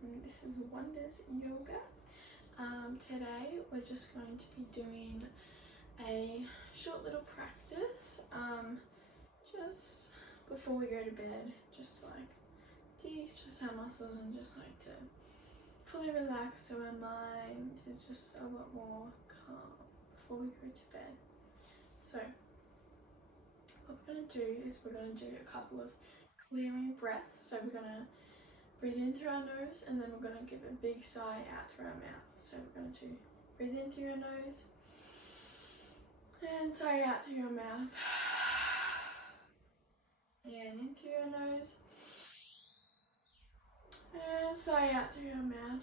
This is Wonders Yoga. Today we're just going to be doing a short little practice just before we go to bed, just like de-stress our muscles and just like to fully relax so our mind is just a lot more calm before we go to bed. So what we're going to do is we're going to do a couple of clearing breaths. So we're going to breathe in through our nose and then we're going to give a big sigh out through our mouth. So we're going to breathe in through your nose and sigh out through your mouth. And in through your nose and sigh out through your mouth.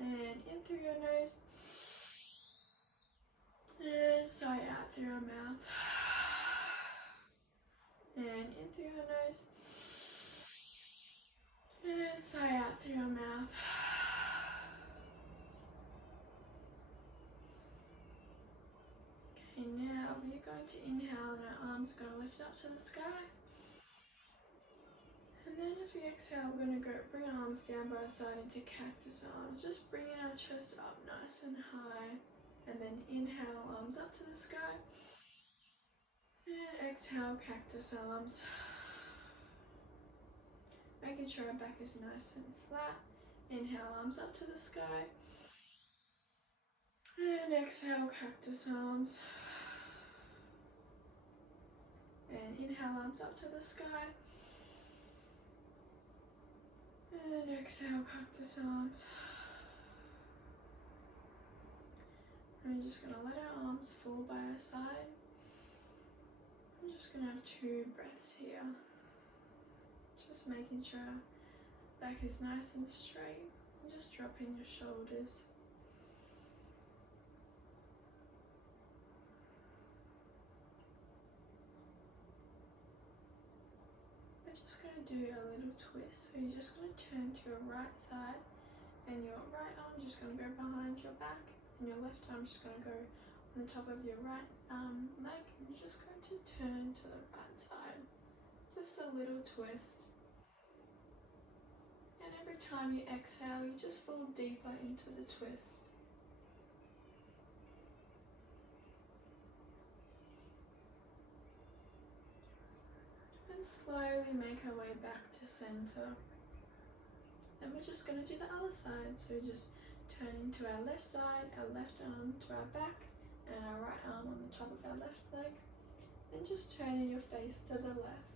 And in through your nose and sigh out through your mouth. And in through your nose and sigh out through your mouth. Okay, now we're going to inhale and our arms are going to lift up to the sky. And then as we exhale, we're going to bring our arms down by our side into cactus arms, just bringing our chest up nice and high. And then inhale, arms up to the sky. And exhale, cactus arms. Making sure our back is nice and flat. Inhale, arms up to the sky. And exhale, cactus arms. And inhale, arms up to the sky. And exhale, cactus arms. And we're just going to let our arms fall by our side. I'm just going to have 2 breaths here. Just making sure our back is nice and straight. And just dropping your shoulders. We're just going to do a little twist. So you're just going to turn to your right side. And your right arm is just going to go behind your back. And your left arm is just going to go on the top of your right leg. And you're just going to turn to the right side. Just a little twist. And every time you exhale, you just fall deeper into the twist. And slowly make our way back to center. And we're just going to do the other side. So just turning to our left side, our left arm to our back, and our right arm on the top of our left leg. And just turning your face to the left.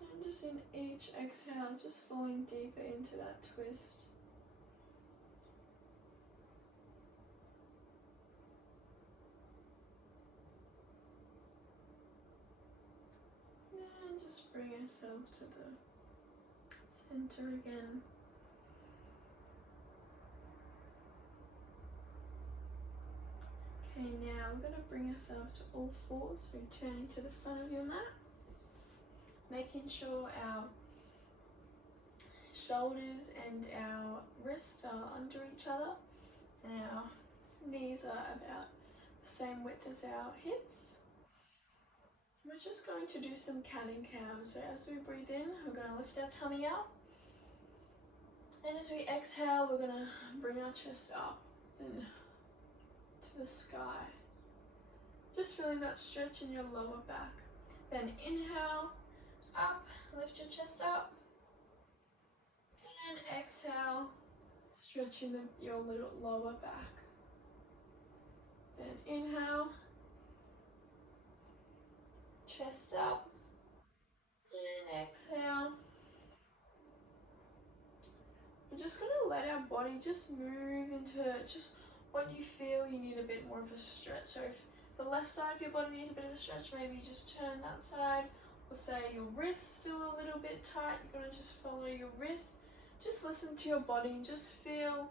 And just in each exhale, just falling deeper into that twist. And just bring ourselves to the center again. Okay, now we're going to bring ourselves to all fours. So turning to the front of your mat. Making sure our shoulders and our wrists are under each other. And our knees are about the same width as our hips. We're just going to do some cat-and cows. So as we breathe in, we're going to lift our tummy up. And as we exhale, we're going to bring our chest up and to the sky. Just feeling that stretch in your lower back. Then inhale, up, lift your chest up. And exhale, stretching your little lower back. Then inhale, chest up. And exhale. We're just going to let our body just move into just what you feel you need a bit more of a stretch. So if the left side of your body needs a bit of a stretch, maybe just turn that side. Or say your wrists feel a little bit tight, you're going to just follow your wrists. Just listen to your body and just feel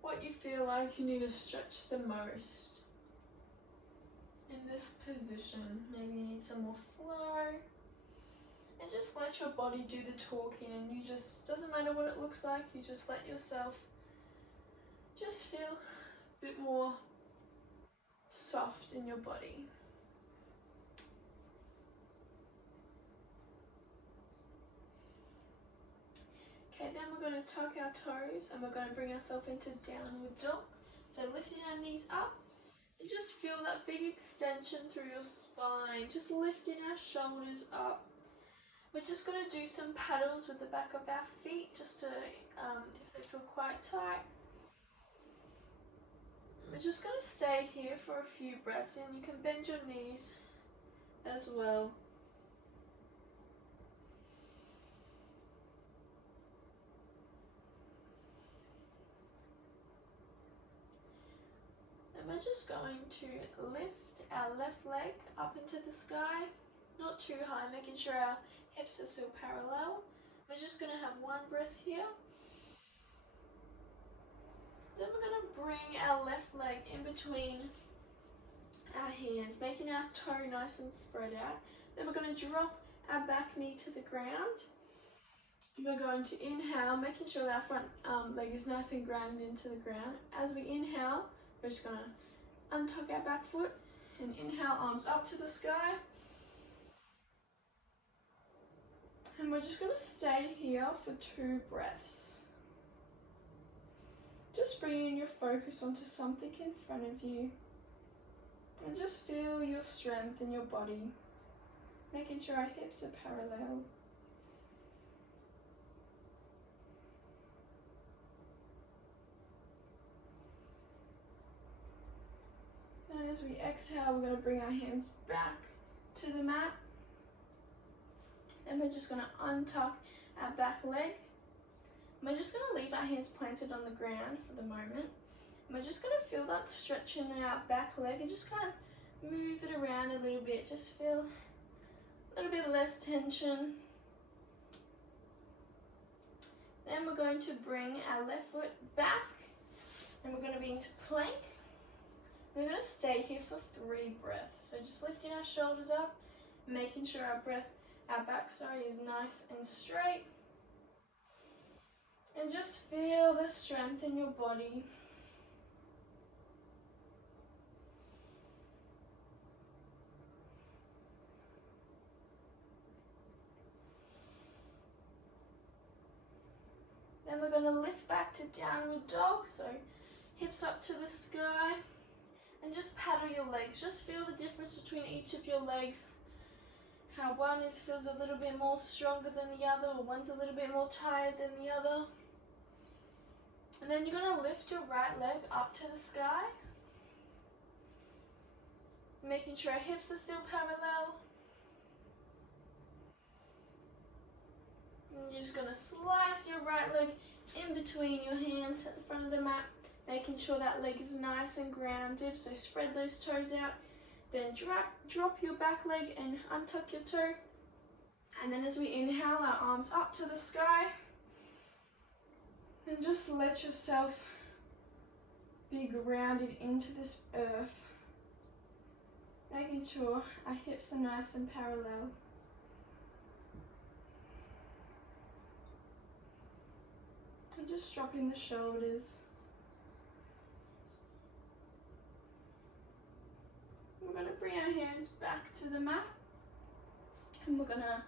what you feel like you need to stretch the most. In this position, maybe you need some more flow. And just let your body do the talking, and you just, doesn't matter what it looks like, you just let yourself just feel a bit more soft in your body. to tuck our toes and we're going to bring ourselves into downward dog. So lifting our knees up and just feel that big extension through your spine, just lifting our shoulders up. We're just going to do some paddles with the back of our feet just to, if they feel quite tight. We're just going to stay here for a few breaths and you can bend your knees as well. And we're just going to lift our left leg up into the sky, not too high, making sure our hips are still parallel. We're just going to have one breath here. Then we're going to bring our left leg in between our hands, making our toe nice and spread out. Then we're going to drop our back knee to the ground. We're going to inhale, making sure that our front leg is nice and grounded into the ground. As we inhale, we're just going to untuck our back foot and inhale, arms up to the sky. And we're just going to stay here for 2 breaths. Just bringing your focus onto something in front of you. And just feel your strength in your body. Making sure our hips are parallel. And as we exhale, we're going to bring our hands back to the mat. Then we're just going to untuck our back leg. We're just going to leave our hands planted on the ground for the moment. And we're just going to feel that stretch in our back leg and just kind of move it around a little bit. Just feel a little bit less tension. Then we're going to bring our left foot back and we're going to be into plank. We're going to stay here for 3 breaths. So just lifting our shoulders up, making sure our back is nice and straight. And just feel the strength in your body. Then we're going to lift back to downward dog, so hips up to the sky. And just paddle your legs. Just feel the difference between each of your legs. How one feels a little bit more stronger than the other, or one's a little bit more tired than the other. And then you're going to lift your right leg up to the sky. Making sure our hips are still parallel. And you're just going to slice your right leg in between your hands at the front of the mat. Making sure that leg is nice and grounded. So spread those toes out. Then drop your back leg and untuck your toe. And then as we inhale, our arms up to the sky. And just let yourself be grounded into this earth. Making sure our hips are nice and parallel. And just dropping the shoulders. We're going to bring our hands back to the mat. And we're going to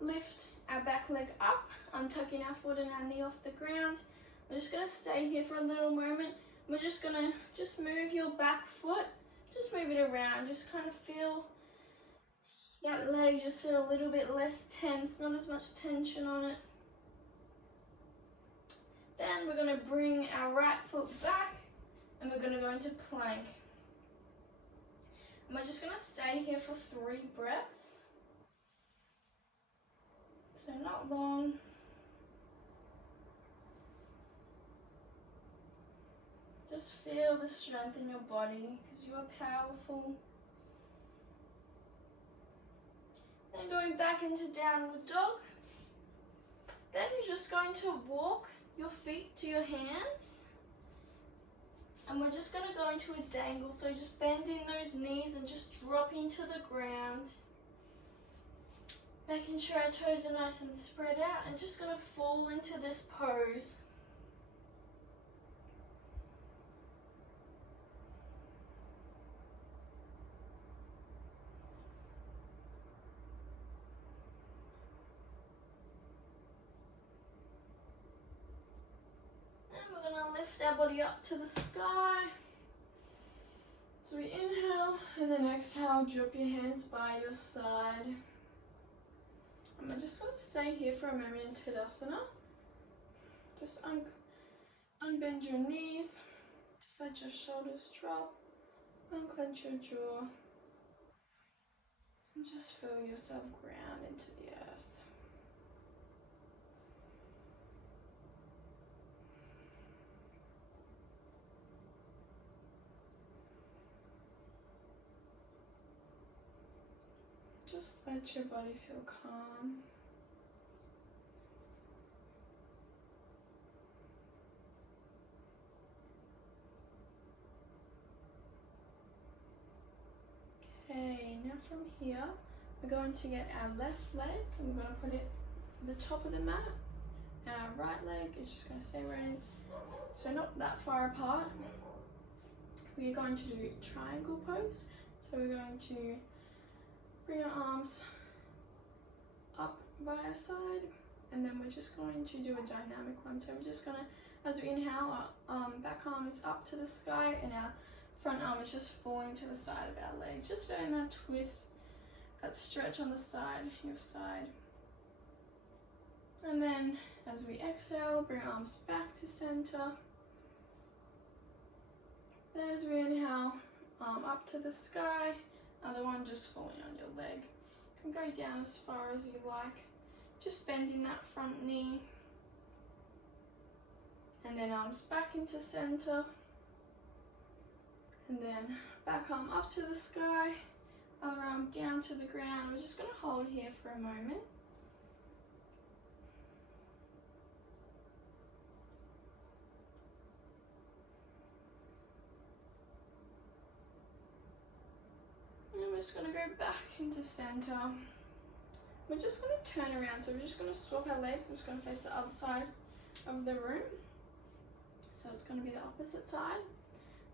lift our back leg up, untucking our foot and our knee off the ground. We're just going to stay here for a little moment. We're just going to move your back foot. Just move it around. Just kind of feel that leg just feel a little bit less tense, not as much tension on it. Then we're going to bring our right foot back and we're going to go into plank. And we're just going to stay here for 3 breaths. So not long. Just feel the strength in your body because you are powerful. Then going back into downward dog. Then you're just going to walk your feet to your hands. And we're just going to go into a dangle. So just bending those knees and just dropping to the ground. Making sure our toes are nice and spread out. And just going to fall into this pose. our body up to the sky. So we inhale and then exhale, drop your hands by your side. I'm just going to stay here for a moment in Tessssana. Just unbend your knees, just let your shoulders drop, unclench your jaw, and just feel yourself ground into the earth. Just let your body feel calm. Okay, now from here, we're going to get our left leg and we're going to put it at the top of the mat. And our right leg is just going to stay where it is. So not that far apart. We're going to do triangle pose. So we're going to bring our arms up by our side, and then we're just going to do a dynamic one. So we're just going to, as we inhale, our back arm is up to the sky and our front arm is just falling to the side of our leg. Just feeling that twist, that stretch on the side, your side. And then as we exhale, bring arms back to center. Then as we inhale, arm up to the sky, other one just falling on your leg. You can go down as far as you like, just bending that front knee. And then arms back into center. And then back arm up to the sky, other arm down to the ground. We're just going to hold here for a moment. And we're just going to go back into center. We're just going to turn around, so we're just going to swap our legs. I'm just going to face the other side of the room. So it's going to be the opposite side.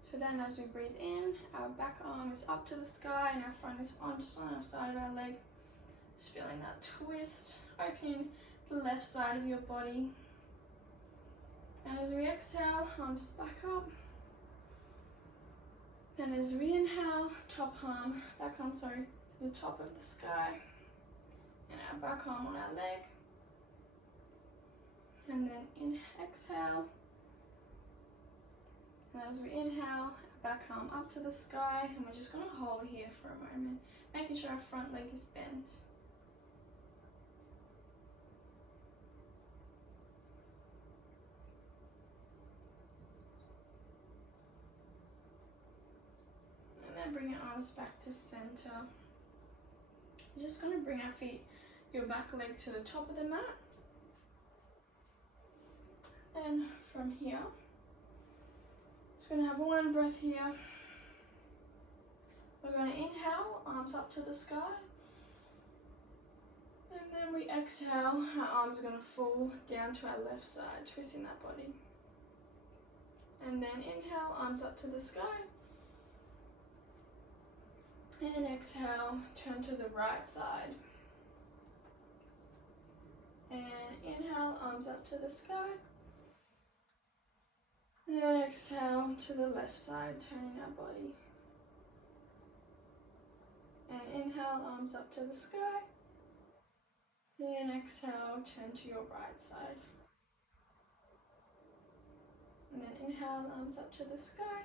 So then as we breathe in, our back arm is up to the sky and our front is on just on our side of our leg. Just feeling that twist, opening the left side of your body. And as we exhale, arms back up. And as we inhale, back arm, to the top of the sky. And our back arm on our leg. And then exhale. And as we inhale, our back arm up to the sky, and we're just going to hold here for a moment, making sure our front leg is bent. And then bring your arms back to center. We're just going to bring our feet, your back leg to the top of the mat. And from here, going to have one breath here. We're going to inhale, arms up to the sky. And then we exhale, our arms are going to fall down to our left side, twisting that body. And then inhale, arms up to the sky. And exhale, turn to the right side. And inhale, arms up to the sky. And then exhale to the left side, turning our body. And inhale, arms up to the sky. Then exhale, turn to your right side. And then inhale, arms up to the sky.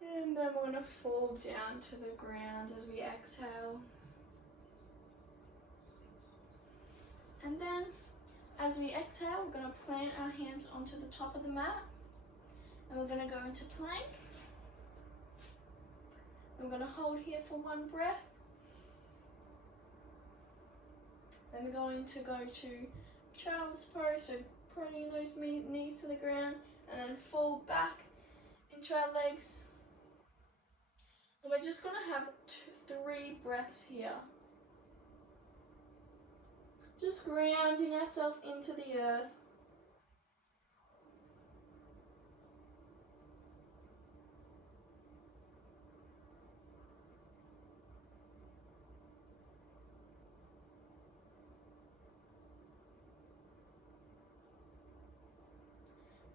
And then we're going to fall down to the ground as we exhale. And then as we exhale, we're going to plant our hands onto the top of the mat. And we're going to go into plank. And we're going to hold here for one breath. Then we're going to go to child's pose, so putting those knees to the ground, and then fall back into our legs. And we're just going to have 3 breaths here. Just grounding ourselves into the earth.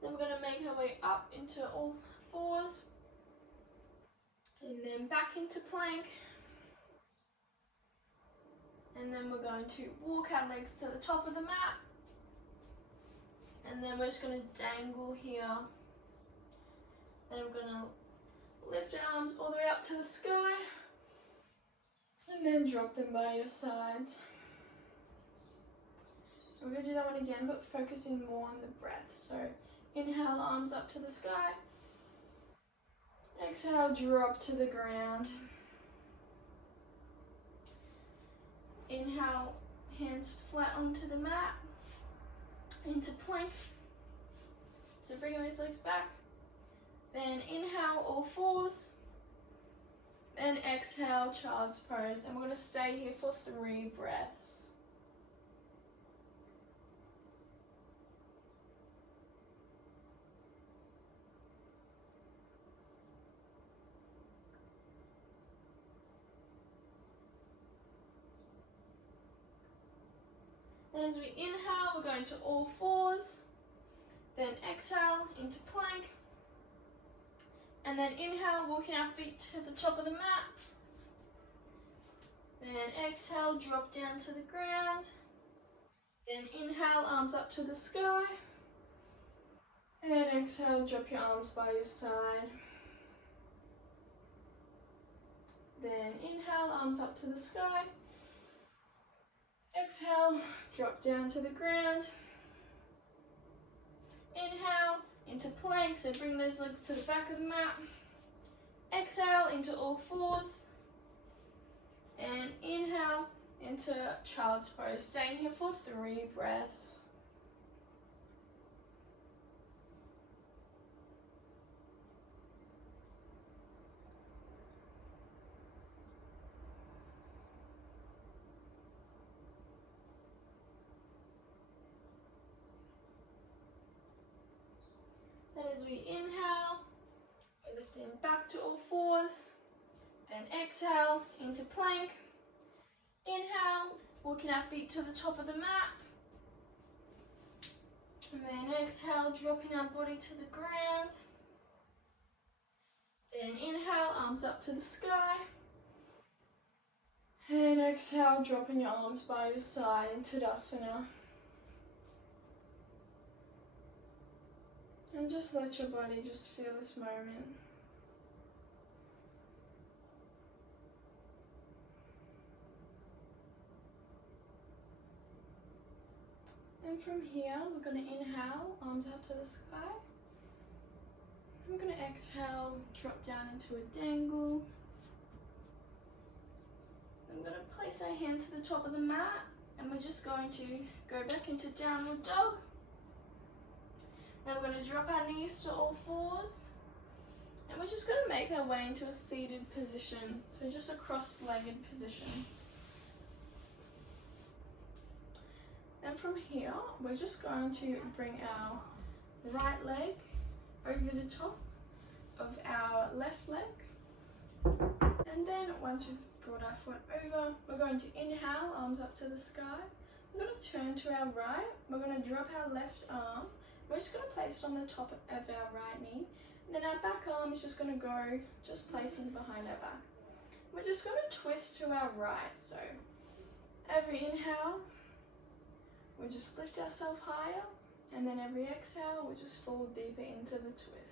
Then we're going to make our way up into all fours. And then back into plank. And then we're going to walk our legs to the top of the mat. And then we're just going to dangle here. Then we're going to lift our arms all the way up to the sky. And then drop them by your sides. We're going to do that one again, but focusing more on the breath. So inhale, arms up to the sky. Exhale, drop to the ground. Inhale, hands flat onto the mat. Into plank. So bring those legs back. Then inhale, all fours. Then exhale, child's pose. And we're going to stay here for 3 breaths. Then as we inhale, we're going to all fours. Then exhale into plank. And then inhale, walking our feet to the top of the mat. Then exhale, drop down to the ground. Then inhale, arms up to the sky. And exhale, drop your arms by your side. Then inhale, arms up to the sky. Exhale, drop down to the ground. Inhale, into plank, so bring those legs to the back of the mat. Exhale, into all fours. And inhale, into child's pose. Staying here for 3 breaths. Then as we inhale, we're lifting back to all fours. Then exhale into plank. Inhale, walking our feet to the top of the mat. And then exhale, dropping our body to the ground. Then inhale, arms up to the sky. And exhale, dropping your arms by your side into Tessssss. And just let your body just feel this moment. And from here, we're going to inhale, arms up to the sky. And we're going to exhale, drop down into a dangle. I'm going to place our hands to the top of the mat, and we're just going to go back into downward dog. Then we're going to drop our knees to all fours. And we're just going to make our way into a seated position. So just a cross-legged position. And from here, we're just going to bring our right leg over the top of our left leg. And then once we've brought our foot over, we're going to inhale, arms up to the sky. We're going to turn to our right. We're going to drop our left arm. We're just going to place it on the top of our right knee. And then our back arm is just going to go, just placing behind our back. We're just going to twist to our right. So every inhale, we'll just lift ourselves higher. And then every exhale, we'll just fall deeper into the twist.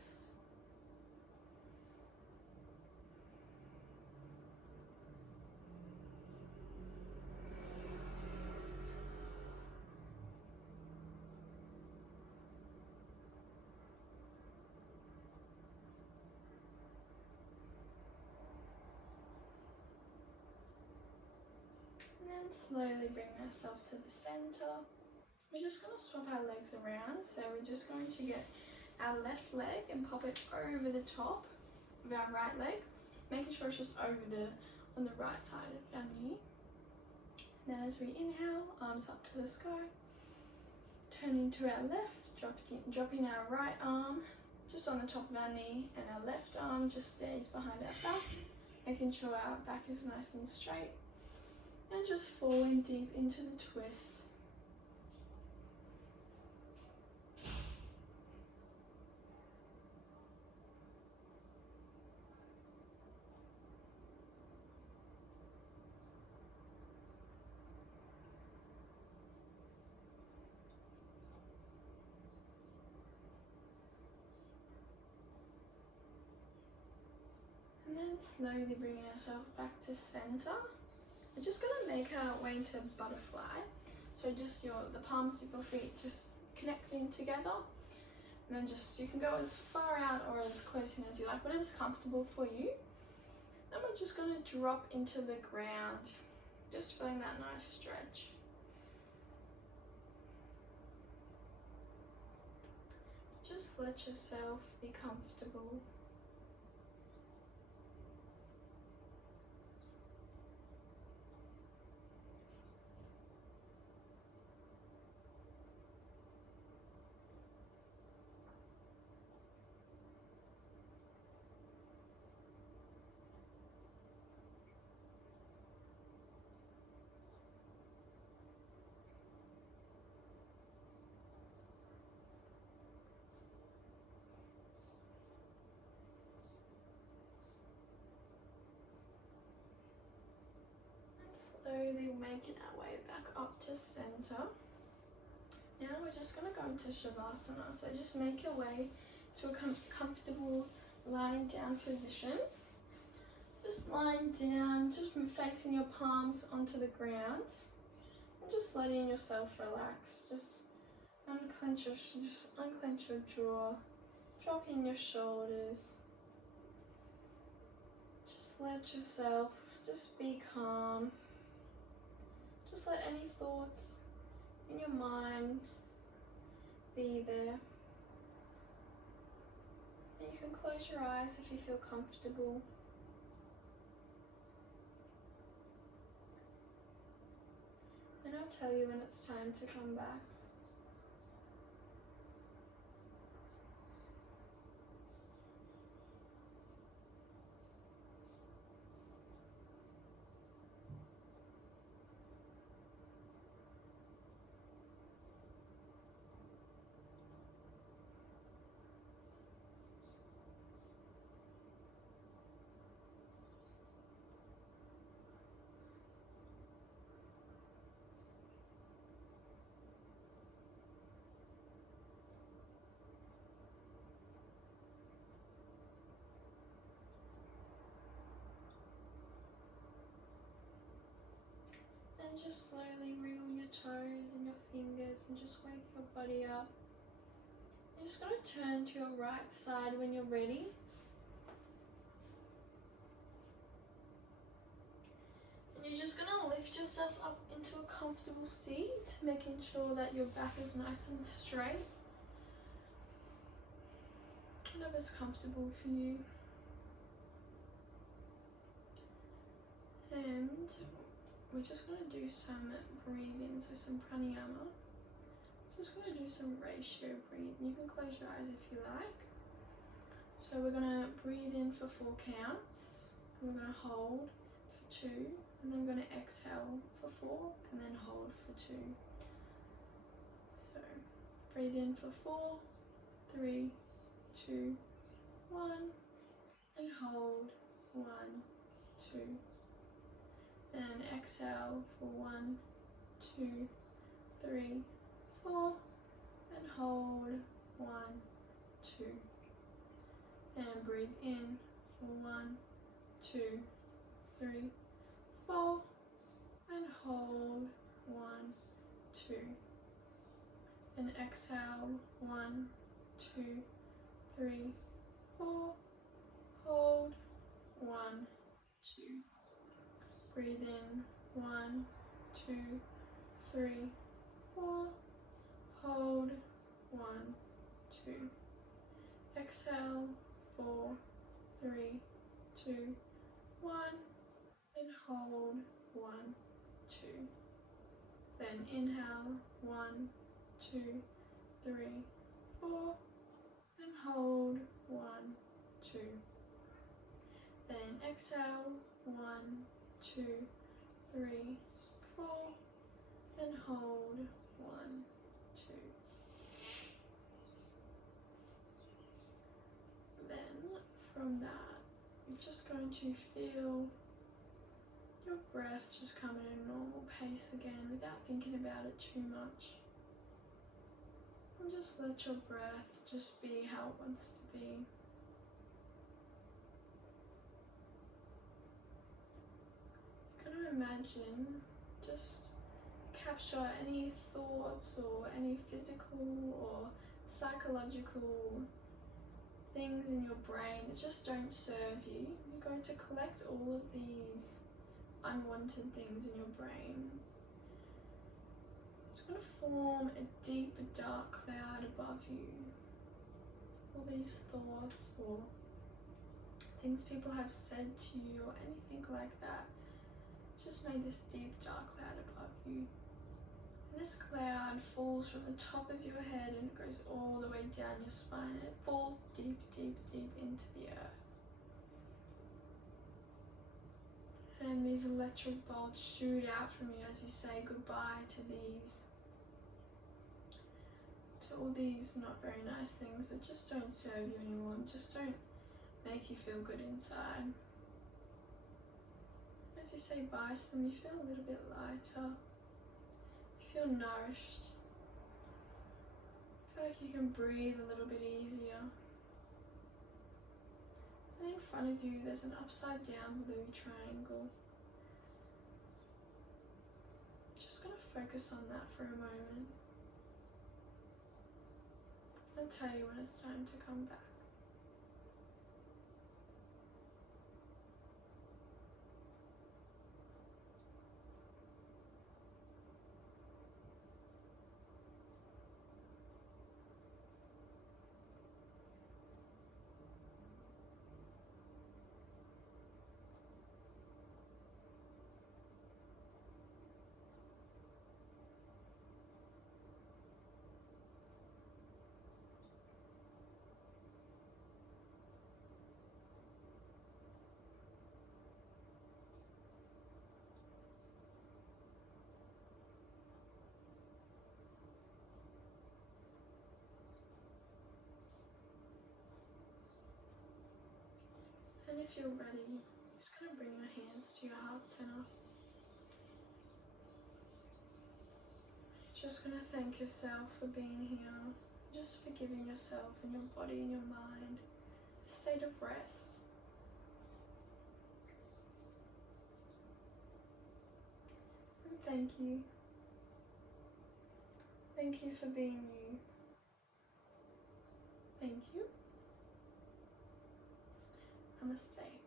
And slowly bring ourselves to the center. We're just going to swap our legs around. So we're just going to get our left leg and pop it over the top of our right leg, making sure it's just over on the right side of our knee. And then as we inhale, arms up to the sky, turning to our left, dropping our right arm just on the top of our knee, and our left arm just stays behind our back, making sure our back is nice and straight. And just falling deep into the twist. And then slowly bring yourself back to center. We're just going to make our way into butterfly. So just the palms of your feet just connecting together. And then just, you can go as far out or as close in as you like, whatever's comfortable for you. Then we're just going to drop into the ground, just feeling that nice stretch. Just let yourself be comfortable. Slowly making our way back up to center. Now we're just going to go into Shavasana. So just make your way to a comfortable lying down position. Just lying down, just facing your palms onto the ground. And just letting yourself relax. Just unclench your jaw. Drop in your shoulders. Just let yourself just be calm. Just let any thoughts in your mind be there. And you can close your eyes if you feel comfortable. And I'll tell you when it's time to come back. And just slowly wriggle your toes and your fingers and just wake your body up. You're just going to turn to your right side when you're ready. And you're just going to lift yourself up into a comfortable seat, making sure that your back is nice and straight. Whatever's comfortable for you. And we're just going to do some breathing, so some pranayama. Just going to do some ratio breathing. You can close your eyes if you like. So we're going to breathe in for 4 counts. Then we're going to hold for 2. And then we're going to exhale for 4. And then hold for 2. So breathe in for 4, 3, 2, 1. And hold 1, 2. And exhale for 1, 2, 3, 4. And hold 1, 2. And breathe in for 1, 2, 3, 4. And hold 1, 2. And exhale 1, 2, 3, 4. Hold 1, 2. Breathe in 1, 2, 3, 4. Hold 1, 2. Exhale 4, 3, 2, 1. And hold 1, 2. Then inhale 1, 2, 3, 4. And hold 1, 2. Then exhale 1, 2, 3, 4. And hold 1, 2. Then from that, you're just going to feel your breath just come at a normal pace again without thinking about it too much. And just let your breath just be how it wants to be. going to imagine, just capture any thoughts or any physical or psychological things in your brain that just don't serve you. You're going to collect all of these unwanted things in your brain. It's going to form a deep dark cloud above you. All these thoughts or things people have said to you or anything like that just made this deep dark cloud above you. And this cloud falls from the top of your head and it goes all the way down your spine, and it falls deep, deep, deep into the earth. And these electric bolts shoot out from you as you say goodbye to all these not very nice things that just don't serve you anymore and just don't make you feel good inside. As you say bye to them, you feel a little bit lighter. You feel nourished. You feel like you can breathe a little bit easier. And in front of you there's an upside down blue triangle. Just going to focus on that for a moment. I'll tell you when it's time to come back. And if you're ready, just going to bring your hands to your heart center. Just going to thank yourself for being here, just for giving yourself and your body and your mind a state of rest. And thank you. Thank you for being you. Thank you. Namaste.